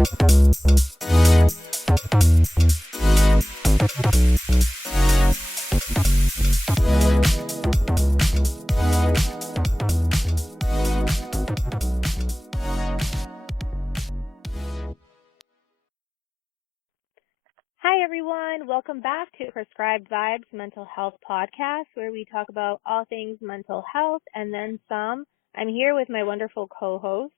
Hi, everyone. Welcome back to Prescribed Vibes Mental Health Podcast, where we talk about all things mental health and then some. I'm here with my wonderful co-host,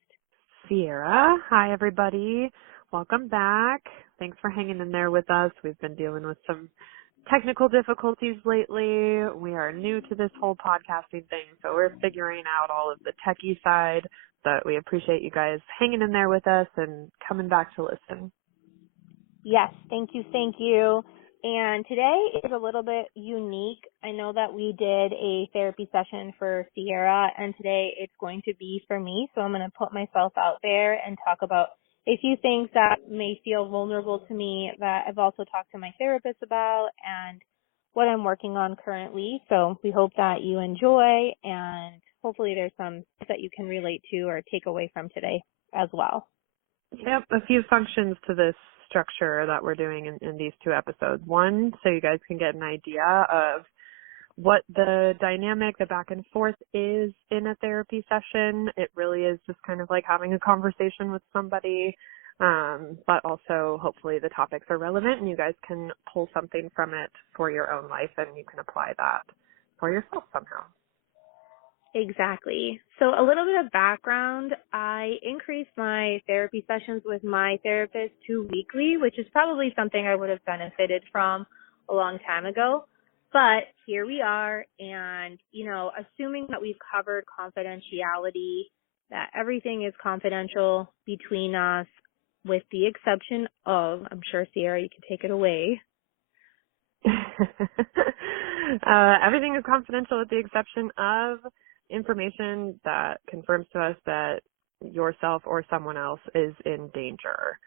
Sierra. Hi, everybody. Welcome back. Thanks for hanging in there with us. We've been dealing with some technical difficulties lately. We are new to this whole podcasting thing, so we're figuring out all of the techie side, but we appreciate you guys hanging in there with us and coming back to listen. Yes, thank you. And today is a little bit unique. I know that we did a therapy session for Sierra, and today it's going to be for me. So I'm going to put myself out there and talk about a few things that may feel vulnerable to me that I've also talked to my therapist about and what I'm working on currently. So we hope that you enjoy, and hopefully there's some that you can relate to or take away from today as well. Yep, a few functions to this structure that we're doing in these two episodes. One, so you guys can get an idea of what the dynamic, the back and forth is in a therapy session. It really is just kind of like having a conversation with somebody, but also hopefully the topics are relevant and you guys can pull something from it for your own life and you can apply that for yourself somehow. Exactly. So a little bit of background, I increased my therapy sessions with my therapist to weekly, which is probably something I would have benefited from a long time ago. But here we are, and, assuming that we've covered confidentiality, that everything is confidential between us, with the exception of, I'm sure, Sierra, you can take it away. Everything is confidential with the exception of information that confirms to us that yourself or someone else is in danger.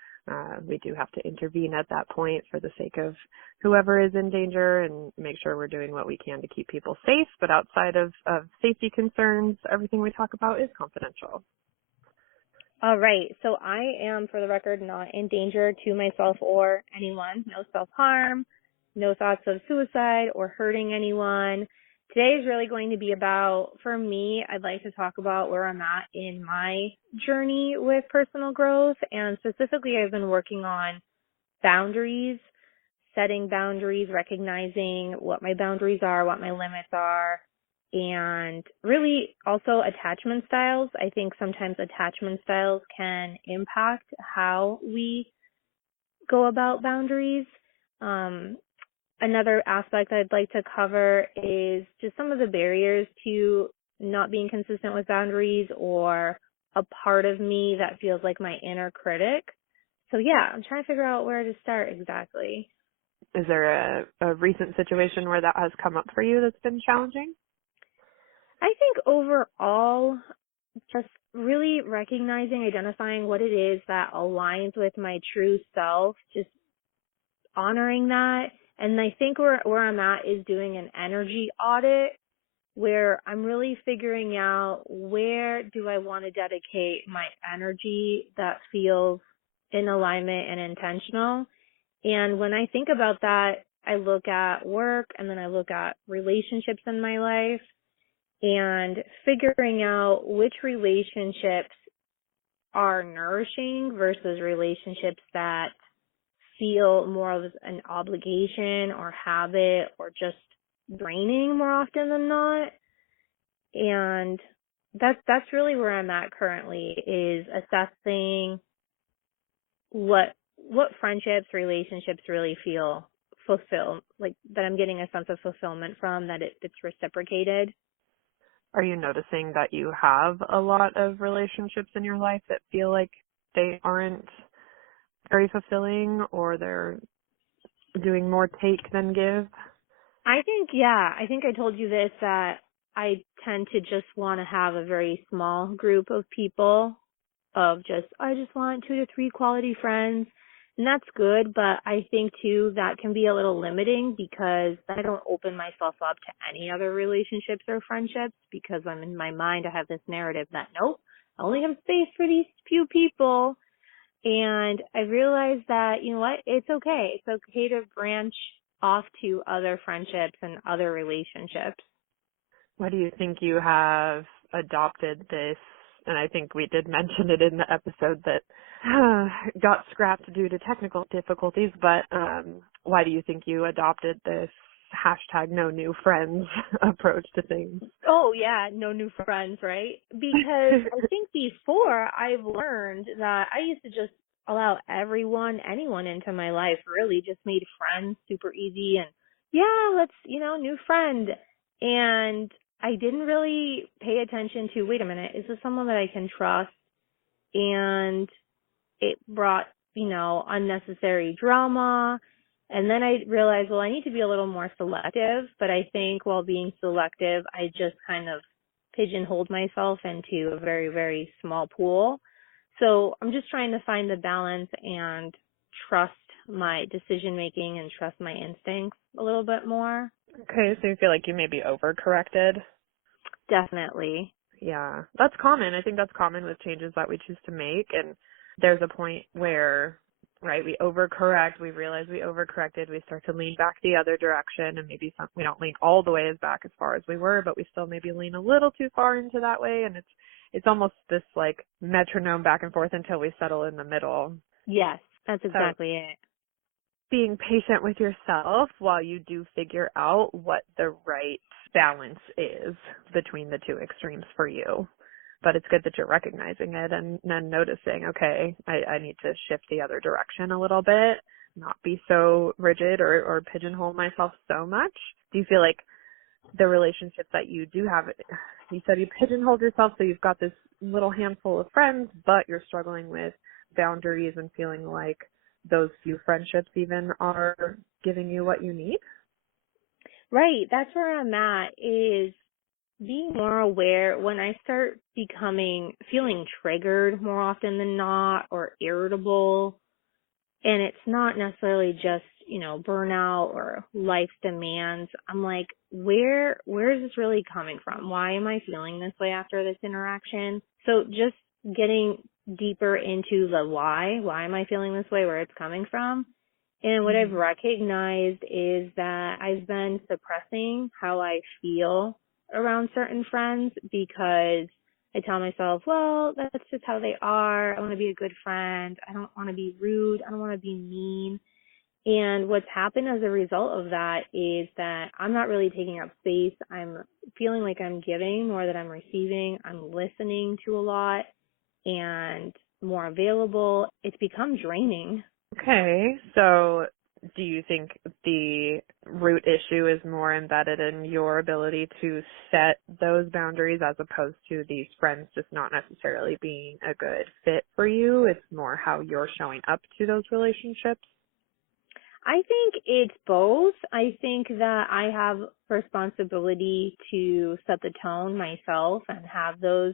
We do have to intervene at that point for the sake of whoever is in danger and make sure we're doing what we can to keep people safe. But outside of safety concerns, everything we talk about is confidential. All right. So I am, for the record, not in danger to myself or anyone. No self-harm, no thoughts of suicide or hurting anyone. Today is really going to be about, for me, I'd like to talk about where I'm at in my journey with personal growth. And specifically, I've been working on boundaries, setting boundaries, recognizing what my boundaries are, what my limits are, and really also attachment styles. I think sometimes attachment styles can impact how we go about boundaries. Another aspect I'd like to cover is just some of the barriers to not being consistent with boundaries, or a part of me that feels like my inner critic. So yeah, I'm trying to figure out where to start exactly. Is there a recent situation where that has come up for you that's been challenging? I think overall, just really recognizing, identifying what it is that aligns with my true self, just honoring that. And I think where I'm at is doing an energy audit where I'm really figuring out where do I want to dedicate my energy that feels in alignment and intentional. And when I think about that, I look at work and then I look at relationships in my life and figuring out which relationships are nourishing versus relationships that feel more of an obligation or habit or just draining more often than not. And that's really where I'm at currently, is assessing what friendships, relationships really feel fulfilled, like that I'm getting a sense of fulfillment from, that it's reciprocated. Are you noticing that you have a lot of relationships in your life that feel like they aren't very fulfilling, or they're doing more take than give? I think I told you this, that I tend to just want to have a very small group of people, I just want 2 to 3 quality friends. And that's good, but I think too that can be a little limiting, because I don't open myself up to any other relationships or friendships, because I'm in my mind, I have this narrative that nope, I only have space for these few people. And I realized that, you know what, it's okay. It's okay to branch off to other friendships and other relationships. Why do you think you have adopted this? And I think we did mention it in the episode that got scrapped due to technical difficulties, but why do you think you adopted this hashtag no new friends approach to things? Oh yeah, no new friends, right? Because I think before I've learned that I used to just allow anyone into my life, really just made friends super easy and yeah, let's, new friend. And I didn't really pay attention to, wait a minute, is this someone that I can trust? And it brought, unnecessary drama. And then I realized, well, I need to be a little more selective. But I think while being selective, I just kind of pigeonholed myself into a very, very small pool. So I'm just trying to find the balance and trust my decision making and trust my instincts a little bit more. Okay, so you feel like you maybe overcorrected? Definitely. Yeah, that's common. I think that's common with changes that we choose to make. And there's a point where, right, we overcorrect, we realize we overcorrected, we start to lean back the other direction, and maybe we don't lean all the way back as far as we were, but we still maybe lean a little too far into that way. And it's almost this like metronome back and forth until we settle in the middle. Yes, that's So exactly it. being patient with yourself while you do figure out what the right balance is between the two extremes for you. But it's good that you're recognizing it and then noticing, okay, I need to shift the other direction a little bit, not be so rigid or pigeonhole myself so much. Do you feel like the relationships that you do have, you said you pigeonholed yourself, so you've got this little handful of friends, but you're struggling with boundaries and feeling like those few friendships even are giving you what you need? Right. That's where I'm at, is being more aware when I start feeling triggered more often than not, or irritable. And it's not necessarily just, burnout or life's demands. I'm like, where is this really coming from? Why am I feeling this way after this interaction? So just getting deeper into the why. Why am I feeling this way? Where it's coming from? And what I've recognized is that I've been suppressing how I feel around certain friends because I tell myself, well, that's just how they are. I want to be a good friend. I don't want to be rude. I don't want to be mean. And what's happened as a result of that is that I'm not really taking up space. I'm feeling like I'm giving more than I'm receiving. I'm listening to a lot and more available. It's become draining. Okay, so do you think the root issue is more embedded in your ability to set those boundaries as opposed to these friends just not necessarily being a good fit for you? It's more how you're showing up to those relationships? I think it's both. I think that I have responsibility to set the tone myself and have those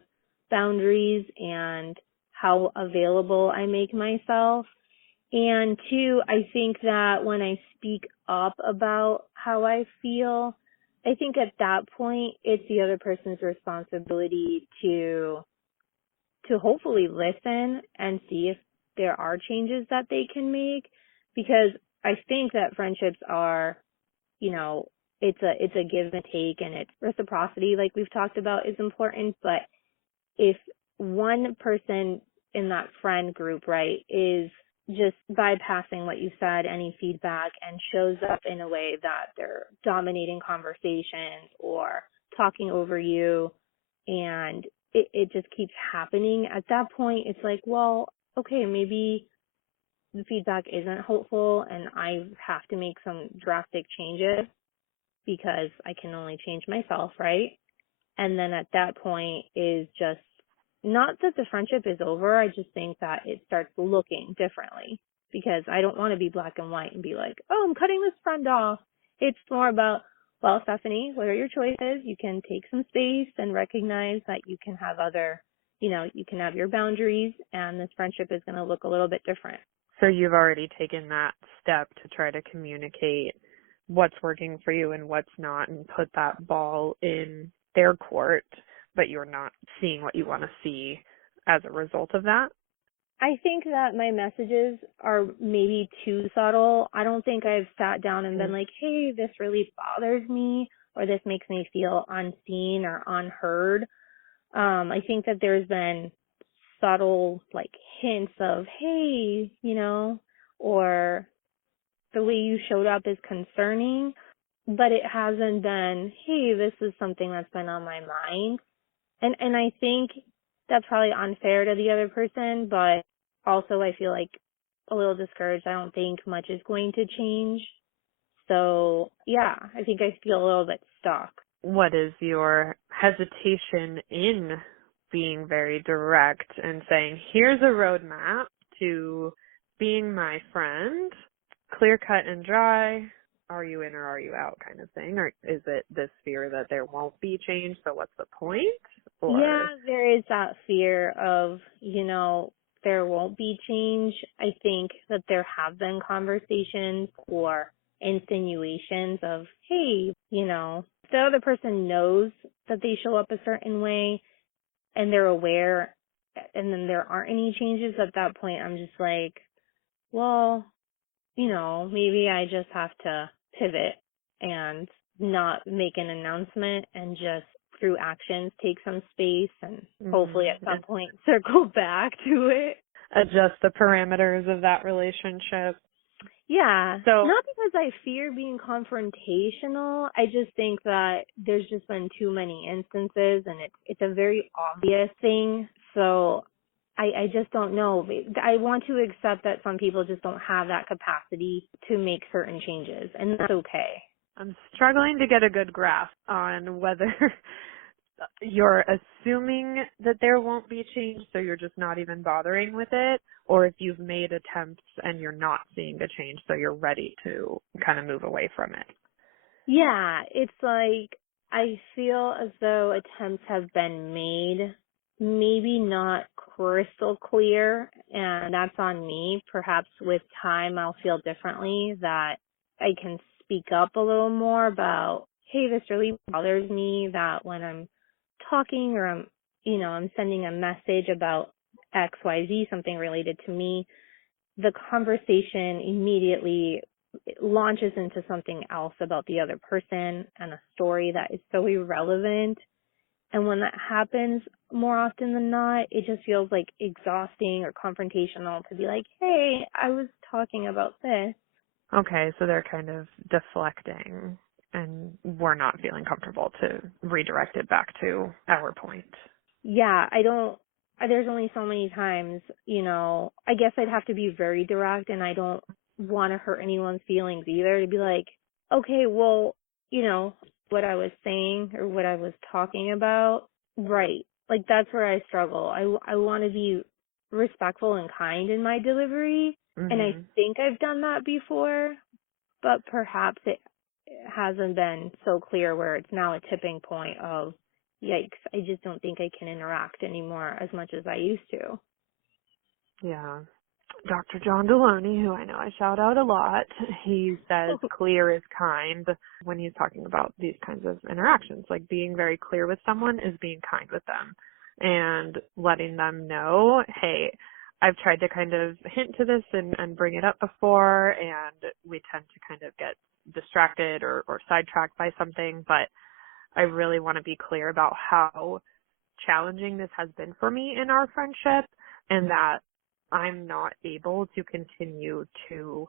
boundaries and how available I make myself. And two, I think that when I speak up about how I feel, I think at that point it's the other person's responsibility to hopefully listen and see if there are changes that they can make, because I think that friendships are, it's a give and take, and it's reciprocity like we've talked about is important. But if one person in that friend group, right, is just bypassing what you said, any feedback, and shows up in a way that they're dominating conversations or talking over you, and it just keeps happening, at that point it's like, well, okay, maybe the feedback isn't hopeful and I have to make some drastic changes because I can only change myself, right? And then at that point is just not that the friendship is over. I just think that it starts looking differently, because I don't want to be black and white and be like, oh, I'm cutting this friend off. It's more about, well, Stephanie, what are your choices? You can take some space and recognize that you can have you can have your boundaries, and this friendship is going to look a little bit different. So you've already taken that step to try to communicate what's working for you and what's not, and put that ball in their court, but you're not seeing what you want to see as a result of that? I think that my messages are maybe too subtle. I don't think I've sat down and been like, hey, this really bothers me, or this makes me feel unseen or unheard. I think that there's been subtle like hints of, hey, or the way you showed up is concerning, but it hasn't been, hey, this is something that's been on my mind. And I think that's probably unfair to the other person, but also I feel like a little discouraged. I don't think much is going to change. So yeah, I think I feel a little bit stuck. What is your hesitation in being very direct and saying, here's a roadmap to being my friend, clear cut and dry, are you in or are you out kind of thing? Or is it this fear that there won't be change, so what's the point? Yeah, Or there is that fear of, there won't be change. I think that there have been conversations or insinuations of, hey, if the other person knows that they show up a certain way and they're aware and then there aren't any changes at that point, I'm just like, well, maybe I just have to pivot and not make an announcement and just through actions take some space and hopefully at some point circle back to it. adjust the parameters of that relationship. Yeah, So, not because I fear being confrontational. I just think that there's just been too many instances and it's a very obvious thing. So I just don't know. I want to accept that some people just don't have that capacity to make certain changes, and that's okay. I'm struggling to get a good grasp on whether you're assuming that there won't be change, so you're just not even bothering with it, or if you've made attempts and you're not seeing the change, so you're ready to kind of move away from it. Yeah, it's like I feel as though attempts have been made, maybe not crystal clear, and that's on me. Perhaps with time I'll feel differently, that I can speak up a little more about, hey, this really bothers me, that when I'm talking or I'm sending a message about XYZ, something related to me, the conversation immediately launches into something else about the other person and a story that is so irrelevant. And when that happens more often than not, it just feels like exhausting or confrontational to be like, hey, I was talking about this. Okay, so they're kind of deflecting, and we're not feeling comfortable to redirect it back to our point. Yeah, there's only so many times, I guess I'd have to be very direct, and I don't want to hurt anyone's feelings either, to be like, okay, well, what I was saying or what I was talking about, right. Like that's where I struggle. I want to be respectful and kind in my delivery, and I think I've done that before, but perhaps it hasn't been so clear where it's now a tipping point of, yikes, I just don't think I can interact anymore as much as I used to. Yeah. Dr. John Deloney, who I know I shout out a lot, he says clear is kind when he's talking about these kinds of interactions. Like being very clear with someone is being kind with them and letting them know, hey, I've tried to kind of hint to this and bring it up before, and we tend to kind of get distracted or sidetracked by something, but I really want to be clear about how challenging this has been for me in our friendship, and that I'm not able to continue to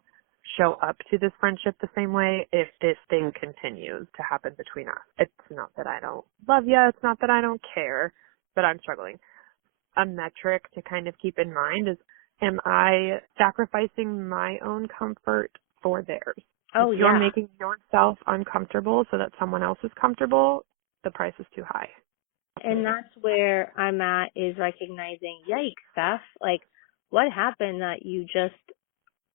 show up to this friendship the same way if this thing continues to happen between us. It's not that I don't love you. It's not that I don't care, but I'm struggling. A metric to kind of keep in mind is, am I sacrificing my own comfort for theirs? Oh, if you're yeah. making yourself uncomfortable so that someone else is comfortable, the price is too high. And that's where I'm at, is recognizing, yikes, Steph, like, what happened that you just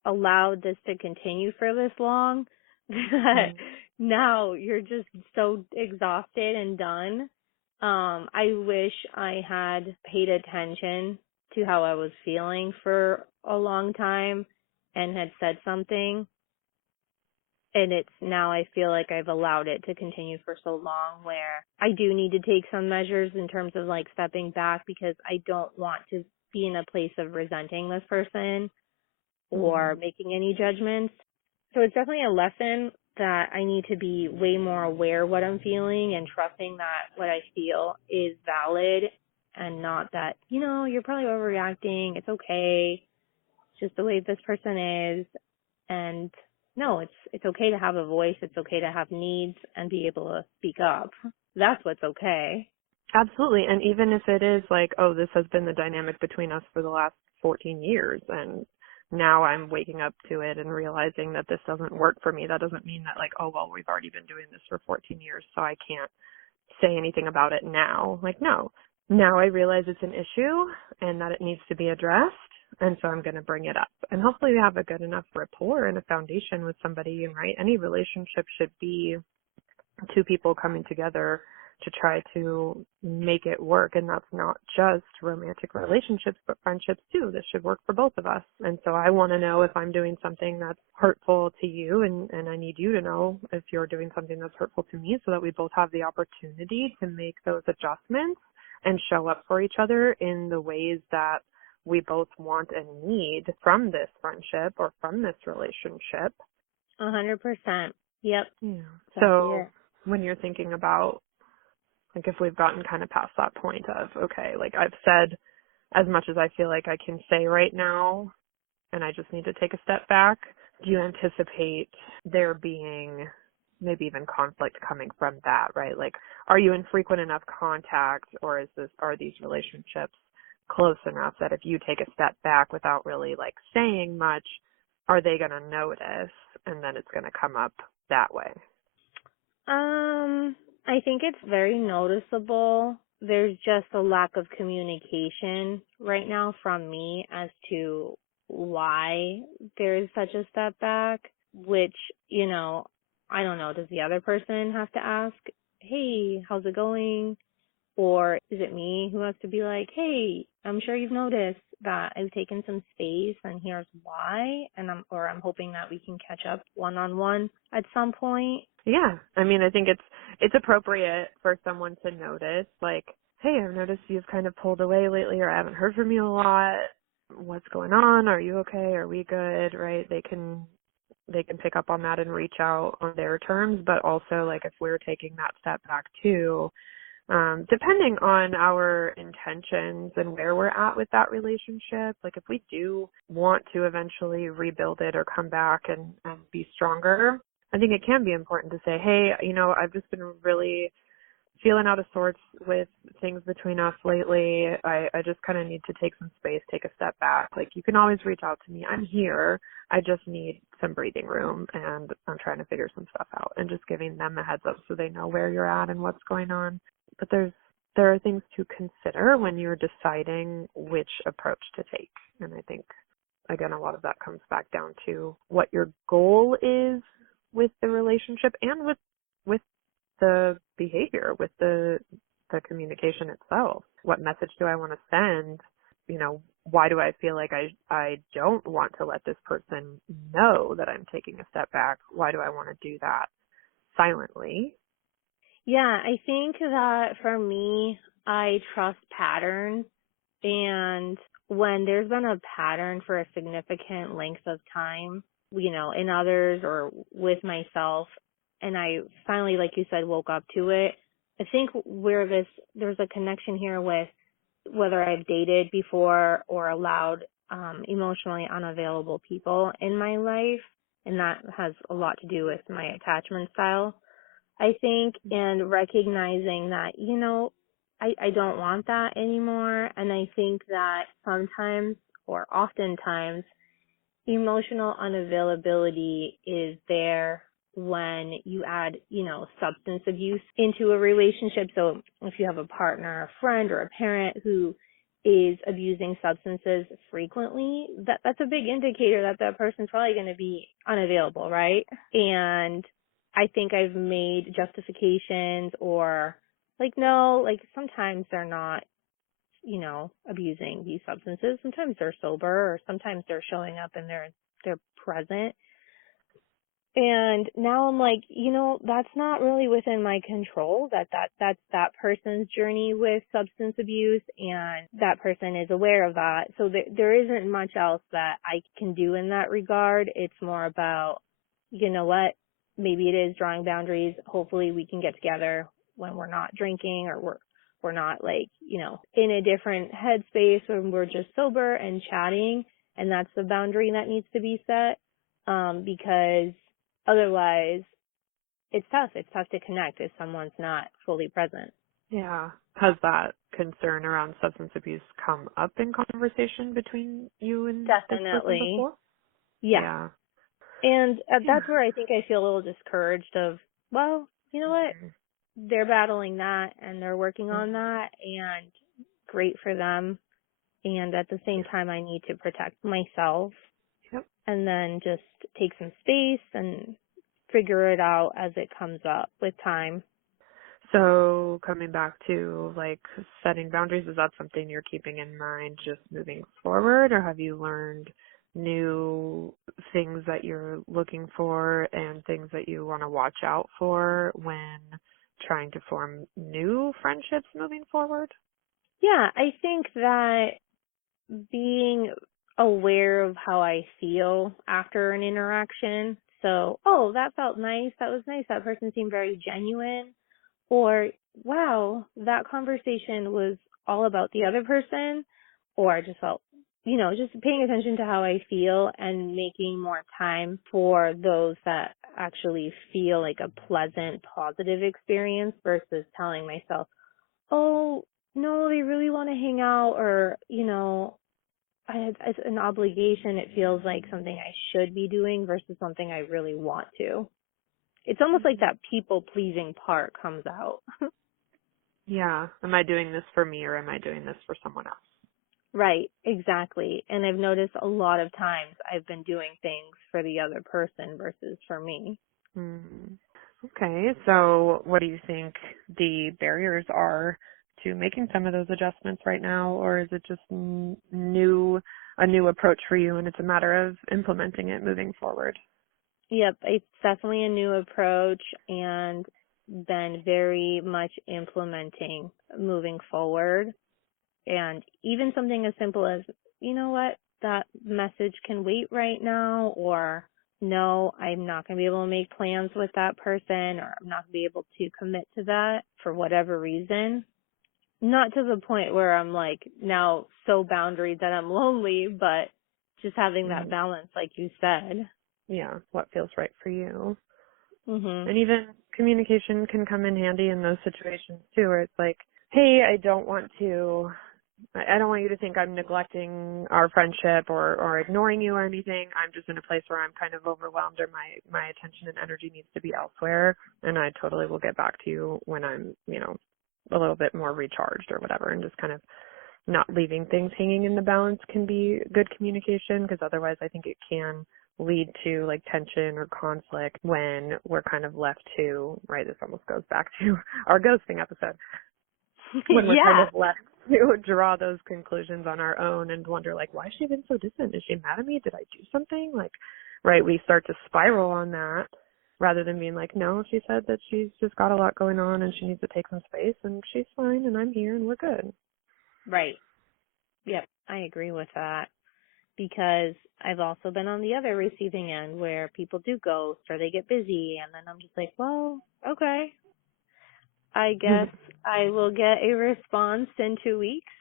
allowed this to continue for this long that now you're just so exhausted and done. I wish I had paid attention to how I was feeling for a long time and had said something. And it's now I feel like I've allowed it to continue for so long, where I do need to take some measures in terms of like stepping back, because I don't want to be in a place of resenting this person Mhm. or making any judgments. So it's definitely a lesson that I need to be way more aware what I'm feeling and trusting that what I feel is valid and not that, you're probably overreacting. It's okay. It's just the way this person is. And no, it's okay to have a voice. It's okay to have needs and be able to speak up. That's what's okay. Absolutely. And even if it is like, oh, this has been the dynamic between us for the last 14 years and now I'm waking up to it and realizing that this doesn't work for me, that doesn't mean that like, oh, well, we've already been doing this for 14 years, so I can't say anything about it now. Like, no. Now I realize it's an issue and that it needs to be addressed, and so I'm going to bring it up. And hopefully we have a good enough rapport and a foundation with somebody, and right? Any relationship should be two people coming together to try to make it work. And that's not just romantic relationships, but friendships too. This should work for both of us. And so I want to know if I'm doing something that's hurtful to you, and I need you to know if you're doing something that's hurtful to me, so that we both have the opportunity to make those adjustments and show up for each other in the ways that we both want and need from this friendship or from this relationship. 100%. Yep. Yeah. Exactly So it. when you're thinking about, like, if we've gotten kind of past that point of, okay, like I've said as much as I feel like I can say right now, and I just need to take a step back, do you anticipate there being maybe even conflict coming from that, right? Like, are you in frequent enough contact, or are these relationships close enough that if you take a step back without really like saying much, are they going to notice, and then it's going to come up that way? I think it's very noticeable. There's just a lack of communication right now from me as to why there is such a step back, which, I don't know, does the other person have to ask, hey, how's it going? Or is it me who has to be like, hey, I'm sure you've noticed that I've taken some space and here's why, and I'm hoping that we can catch up one-on-one at some point. Yeah. I mean, I think it's appropriate for someone to notice, like, hey, I've noticed you've kind of pulled away lately, or I haven't heard from you a lot. What's going on? Are you okay? Are we good? Right? They can pick up on that and reach out on their terms, but also like if we're taking that step back too, depending on our intentions and where we're at with that relationship, like if we do want to eventually rebuild it or come back and be stronger, I think it can be important to say, hey, I've just been really feeling out of sorts with things between us lately. I just kind of need to take some space, take a step back. Like, you can always reach out to me. I'm here. I just need some breathing room, and I'm trying to figure some stuff out, and just giving them a heads up so they know where you're at and what's going on. But there are things to consider when you're deciding which approach to take. And I think, again, a lot of that comes back down to what your goal is with the relationship and with the behavior, with the communication itself. What message do I want to send? Why do I feel like I don't want to let this person know that I'm taking a step back? Why do I want to do that silently? Yeah, I think that for me, I trust patterns, and when there's been a pattern for a significant length of time, in others or with myself, and I finally, like you said, woke up to it, I think there's a connection here with whether I've dated before or allowed emotionally unavailable people in my life, and that has a lot to do with my attachment style, I think, and recognizing that, I don't want that anymore. And I think that sometimes or oftentimes emotional unavailability is there when you add, substance abuse into a relationship. So if you have a partner, a friend, or a parent who is abusing substances frequently, that's a big indicator that that person's probably going to be unavailable, right? And I think I've made justifications or like, no, like sometimes they're not, abusing these substances. Sometimes they're sober, or sometimes they're showing up and they're present. And now I'm like, that's not really within my control. That's that person's journey with substance abuse, and that person is aware of that. So there isn't much else that I can do in that regard. It's more about, you know what, maybe it is drawing boundaries. Hopefully we can get together when we're not drinking, or we're not like, in a different headspace, when we're just sober and chatting, and that's the boundary that needs to be set. Because otherwise, it's tough. It's tough to connect if someone's not fully present. Yeah. Has that concern around substance abuse come up in conversation between you and this person Definitely. before? Yeah. Yeah. And Yeah. that's where I think I feel a little discouraged of, well, you know what? They're battling that and they're working on Mm-hmm. that, and great for them. And at the same Yeah. time, I need to protect myself, Yep. and then just take some space and figure it out as it comes up with time. So coming back to like setting boundaries, is that something you're keeping in mind just moving forward, or have you learned new things that you're looking for and things that you want to watch out for when trying to form new friendships moving forward? Yeah, I think that being aware of how I feel after an interaction. So, oh, that felt nice. That was nice. That person seemed very genuine. Or, wow, that conversation was all about the other person. Or I just felt, just paying attention to how I feel and making more time for those that actually feel like a pleasant, positive experience, versus telling myself, oh, no, they really want to hang out, or, it's an obligation. It feels like something I should be doing versus something I really want to. It's almost like that people pleasing part comes out. Yeah. Am I doing this for me or am I doing this for someone else? Right, exactly. And I've noticed a lot of times I've been doing things for the other person versus for me. Hmm. Okay, so what do you think the barriers are to making some of those adjustments right now, or is it just a new approach for you and it's a matter of implementing it moving forward? Yep, it's definitely a new approach, and been very much implementing moving forward. And even something as simple as, you know what, that message can wait right now, or no, I'm not going to be able to make plans with that person, or I'm not going to be able to commit to that for whatever reason. Not to the point where I'm like now so boundaried that I'm lonely, but just having that Mhm. balance, like you said. Yeah, what feels right for you. Mhm. And even communication can come in handy in those situations too, where it's like, hey, I don't want you to think I'm neglecting our friendship or ignoring you or anything. I'm just in a place where I'm kind of overwhelmed, or my attention and energy needs to be elsewhere, and I totally will get back to you when I'm, a little bit more recharged or whatever, and just kind of not leaving things hanging in the balance can be good communication, because otherwise I think it can lead to like tension or conflict when we're kind of left to, right, this almost goes back to our ghosting episode, when we're kind Yeah. of left to draw those conclusions on our own and wonder like, why has she been so distant? Is she mad at me? Did I do something? Like, right, we start to spiral on that rather than being like, no, she said that she's just got a lot going on and she needs to take some space and she's fine and I'm here and we're good. Right. Yep. I agree with that, because I've also been on the other receiving end where people do ghost or they get busy, and then I'm just like, well, okay, I guess I will get a response in 2 weeks.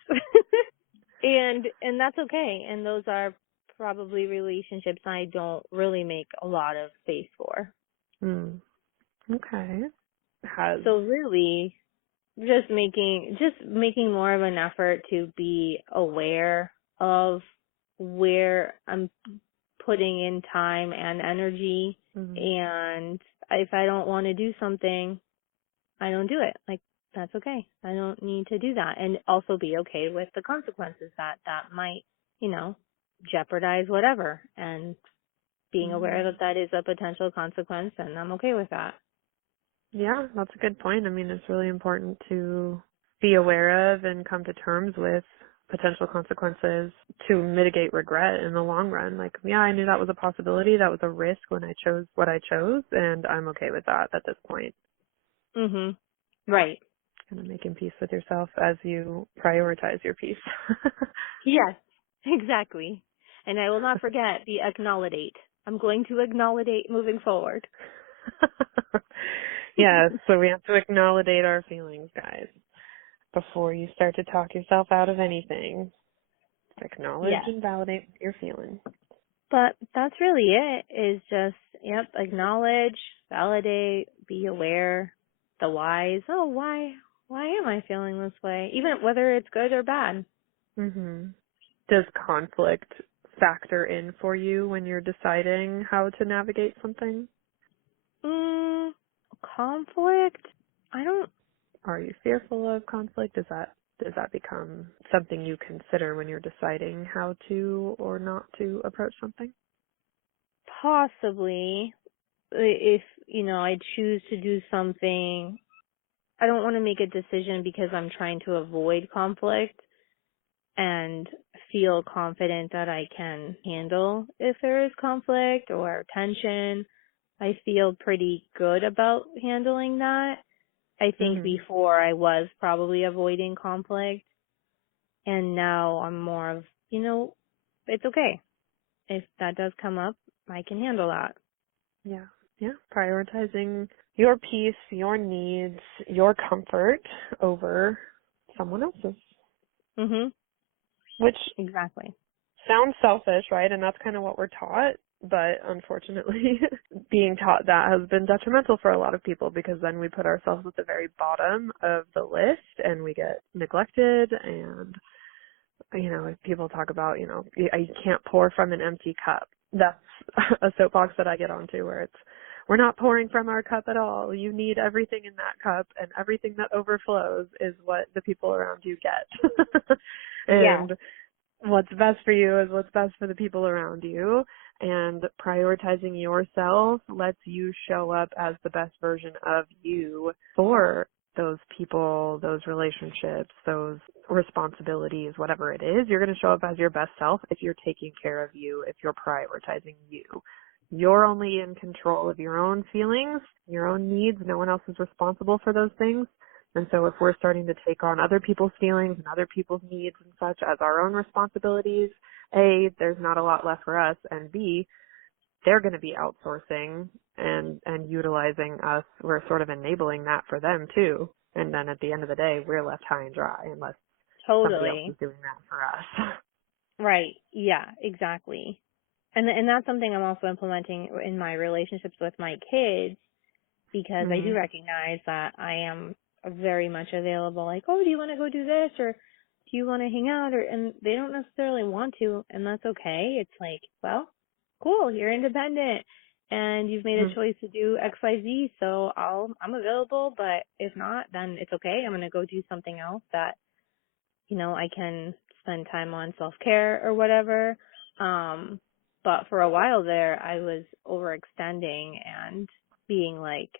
and that's okay. And those are probably relationships I don't really make a lot of space for. Mm. Okay. Has So really just making more of an effort to be aware of where I'm putting in time and energy, mm, and if I don't want to do something, I don't do it. Like, that's okay. I don't need to do that. And also be okay with the consequences that might, you know, jeopardize whatever, and being aware mm. that that is a potential consequence, and I'm okay with that. Yeah, that's a good point. I mean, it's really important to be aware of and come to terms with potential consequences to mitigate regret in the long run. Like, yeah, I knew that was a possibility. That was a risk when I chose what I chose, and I'm okay with that at this point. Mhm. Right. Kind of making peace with yourself as you prioritize your peace. Yes. Exactly. And I will not forget the acknowledge. I'm going to acknowledge moving forward. Yeah, so we have to acknowledge our feelings, guys, before you start to talk yourself out of anything. Acknowledge Yes. and validate what you're feeling. But that's really it, is just, yep, acknowledge, validate, be aware, the whys. Oh, why am I feeling this way? Even whether it's good or bad. Mhm. Does conflict factor in for you when you're deciding how to navigate something? Mm, conflict? I don't, Are you fearful of conflict? Does that become something you consider when you're deciding how to or not to approach something? possibly, if, I choose to do something, I don't want to make a decision because I'm trying to avoid conflict and feel confident that I can handle if there is conflict or tension. I feel pretty good about handling that. I think Mhm. before I was probably avoiding conflict, and now I'm more of, it's okay. If that does come up, I can handle that. Yeah. Yeah. Prioritizing your peace, your needs, your comfort over someone else's, Mhm. which Exactly. sounds selfish, right? And that's kind of what we're taught. But unfortunately, being taught that has been detrimental for a lot of people because then we put ourselves at the very bottom of the list and we get neglected. And, if people talk about, you can't pour from an empty cup. That's a soapbox that I get onto where we're not pouring from our cup at all. You need everything in that cup, and everything that overflows is what the people around you get. Yes. And what's best for you is what's best for the people around you, and prioritizing yourself lets you show up as the best version of you for those people, those relationships, those responsibilities, whatever it is. You're going to show up as your best self if you're taking care of you, if you're prioritizing you. You're only in control of your own feelings, your own needs. No one else is responsible for those things. And so if we're starting to take on other people's feelings and other people's needs and such as our own responsibilities, A, there's not a lot left for us, and B, they're going to be outsourcing and utilizing us. We're sort of enabling that for them too. And then at the end of the day, we're left high and dry unless somebody else Totally. is doing that for us. Right. Yeah, exactly. And that's something I'm also implementing in my relationships with my kids, because I do Mhm. recognize that I am very much available. Like, oh, do you want to go do this, or do you want to hang out? Or and they don't necessarily want to, and that's okay. It's like, well, cool, you're independent, and you've made a Mhm. choice to do X, Y, Z. So I'm available, but if not, then it's okay. I'm gonna go do something else that I can spend time on self-care or whatever. But for a while there, I was overextending and being like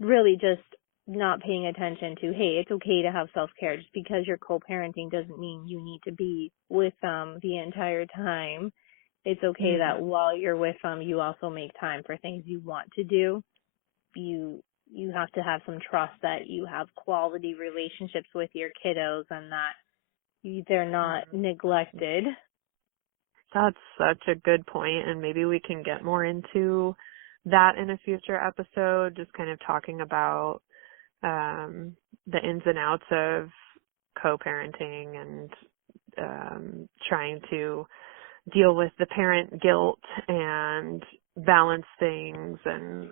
really just not paying attention to, hey, it's okay to have self-care. Just because you're co-parenting doesn't mean you need to be with them the entire time. It's okay Mhm. that while you're with them, you also make time for things you want to do. You have to have some trust that you have quality relationships with your kiddos, and that they're not Mhm. neglected. That's such a good point, and maybe we can get more into that in a future episode, just kind of talking about the ins and outs of co-parenting and trying to deal with the parent guilt and balance things, and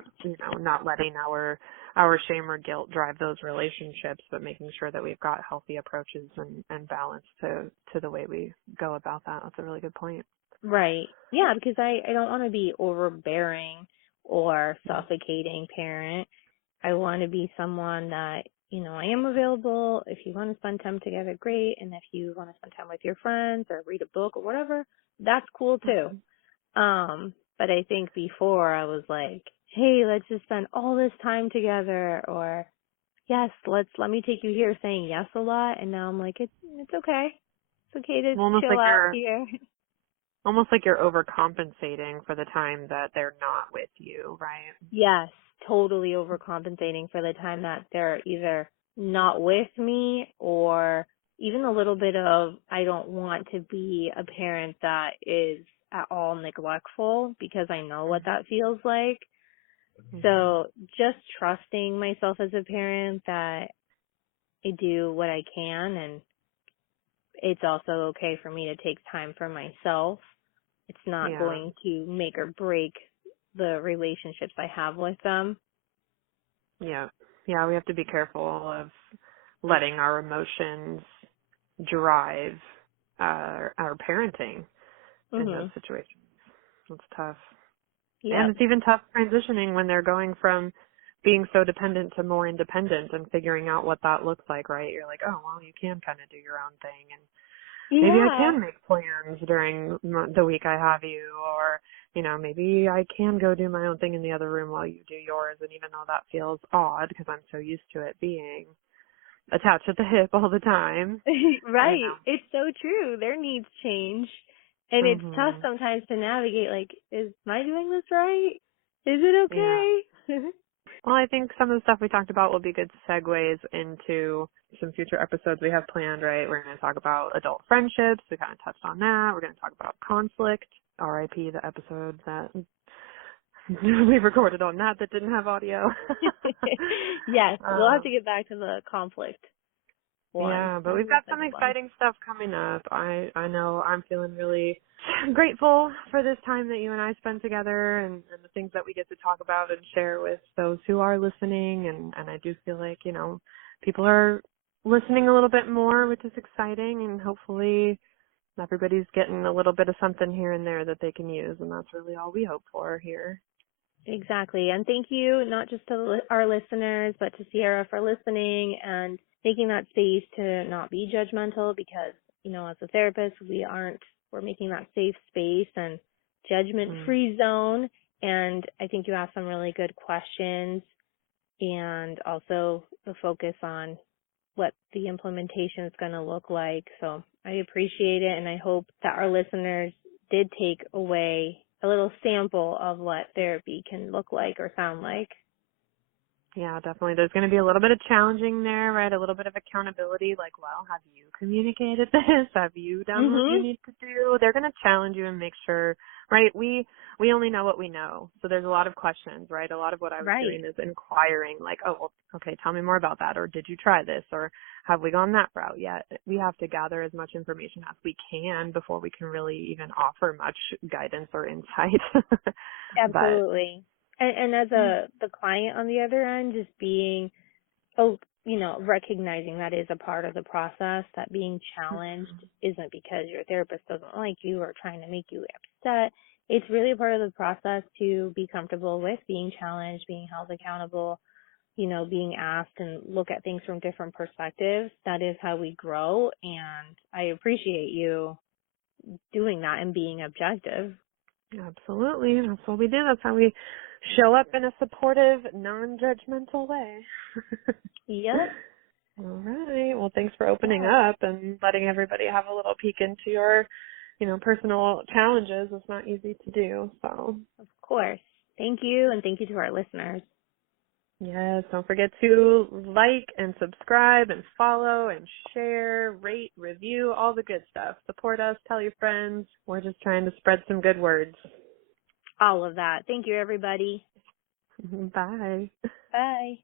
not letting our shame or guilt drive those relationships, but making sure that we've got healthy approaches and balance to the way we go about that. That's a really good point. Right. Yeah, because I don't want to be overbearing or Mhm. suffocating parent. I want to be someone that, I am available. If you want to spend time together, great. And if you want to spend time with your friends or read a book or whatever, that's cool too. But I think before I was like, hey, let's just spend all this time together, or yes, let me take you here, saying yes a lot. And now I'm like, it's okay. It's okay to Well, almost chill like out you're here. overcompensating for the time that they're not with you, right? Yes, totally overcompensating for the time that they're either not with me, or even a little bit of I don't want to be a parent that is at all neglectful, because I know what that feels like. Mm-hmm. So just trusting myself as a parent that I do what I can, and it's also okay for me to take time for myself. It's not Yeah. going to make or break the relationships I have with them. Yeah. Yeah, we have to be careful of letting our emotions drive our parenting in those Mhm. situations. It's tough. And Yep. it's even tough transitioning when they're going from being so dependent to more independent and figuring out what that looks like, right? You're like, oh, well, you can kind of do your own thing, and maybe I Yeah. can make plans during the week I have you, or, maybe I can go do my own thing in the other room while you do yours. And even though that feels odd because I'm so used to it being attached at the hip all the time, Right. It's so true. Their needs change. And it's tough Mhm. sometimes to navigate, like, am I doing this right? Is it Yeah. okay? Well, I think some of the stuff we talked about will be good segues into some future episodes we have planned, right? We're going to talk about adult friendships. We kind of touched on that. We're going to talk about conflict. RIP, the episode that we recorded on that didn't have audio. Yes, we'll have um, to get back to the conflict one. yeah, but That's we've got a some good one. exciting stuff coming up. I know I'm feeling really grateful for this time that you and I spend together, and the things that we get to talk about and share with those who are listening. And I do feel like, people are listening a little bit more, which is exciting, and hopefully everybody's getting a little bit of something here and there that they can use, and that's really all we hope for here. Exactly. And thank you, not just to our listeners, but to Sierra for listening and making that space to not be judgmental, because, as a therapist, we're making that safe space and Mm. judgment-free zone. And I think you asked some really good questions, and also the focus on what the implementation is going to look like. So I appreciate it, and I hope that our listeners did take away a little sample of what therapy can look like or sound like. Yeah, definitely. There's going to be a little bit of challenging there, right? A little bit of accountability, like, well, have you communicated this? Have you done what you Mhm. need to do? They're going to challenge you and make sure, right? We only know what we know. So there's a lot of questions, right? A lot of what I was Right. doing is inquiring, like, oh, well, okay, tell me more about that. Or did you try this? Or have we gone that route yet? We have to gather as much information as we can before we can really even offer much guidance or insight. But Absolutely. And as the client on the other end, just being, recognizing that is a part of the process, that being challenged isn't because your therapist doesn't like you or trying to make you upset. It's really a part of the process to be comfortable with being challenged, being held accountable, being asked and look at things from different perspectives. That is how we grow. And I appreciate you doing that and being objective. absolutely. That's what we do. That's how we show up in a supportive, non-judgmental way. Yep. All right. Well, thanks for opening Yeah, up and letting everybody have a little peek into your, personal challenges. It's not easy to do. So, of course. Thank you. And thank you to our listeners. yes, don't forget to like and subscribe and follow and share, rate, review, all the good stuff. Support us. Tell your friends. We're just trying to spread some good words. All of that. Thank you, everybody. Bye. Bye.